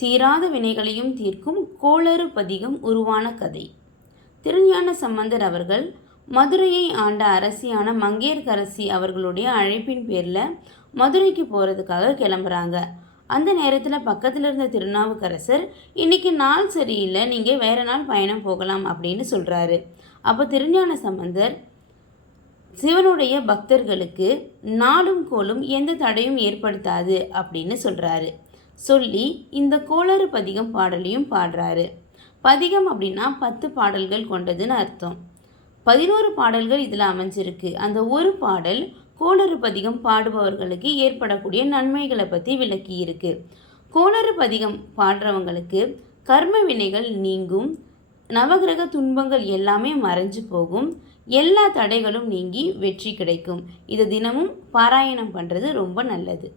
தீராத வினைகளையும் தீர்க்கும் கோளறு பதிகம் உருவான கதை. திருஞான சம்பந்தர் அவர்கள் மதுரையை ஆண்ட அரசியான மங்கையர்க்கரசி அவர்களுடைய அழைப்பின் பேரில் மதுரைக்கு போகிறதுக்காக கிளம்புறாங்க. அந்த நேரத்தில் பக்கத்தில் இருந்த திருநாவுக்கரசர், இன்னைக்கு நாள் சரியில்லை, நீங்கள் வேறு நாள் பயணம் போகலாம் அப்படின்னு சொல்கிறாரு. அப்போ திருஞான சம்பந்தர் சிவனுடைய பக்தர்களுக்கு நாளும் கோலும் எந்த தடையும் ஏற்படுத்தாது அப்படின்னு சொல்கிறாரு. சொல்லி இந்த கோளறு பதிகம் பாடலையும் பாடுறாரு. பதிகம் அப்படின்னா 10 பாடல்கள் கொண்டதுன்னு அர்த்தம். 11 பாடல்கள் இதில் அமைஞ்சிருக்கு. அந்த ஒரு பாடல் கோளறு பதிகம் பாடுபவர்களுக்கு ஏற்படக்கூடிய நன்மைகளை பற்றி விளக்கி இருக்கு. கோளறு பதிகம் பாடுறவங்களுக்கு கர்ம வினைகள் நீங்கும், நவகிரக துன்பங்கள் எல்லாமே மறைஞ்சு போகும், எல்லா தடைகளும் நீங்கி வெற்றி கிடைக்கும். இதை தினமும் பாராயணம் பண்ணுறது ரொம்ப நல்லது.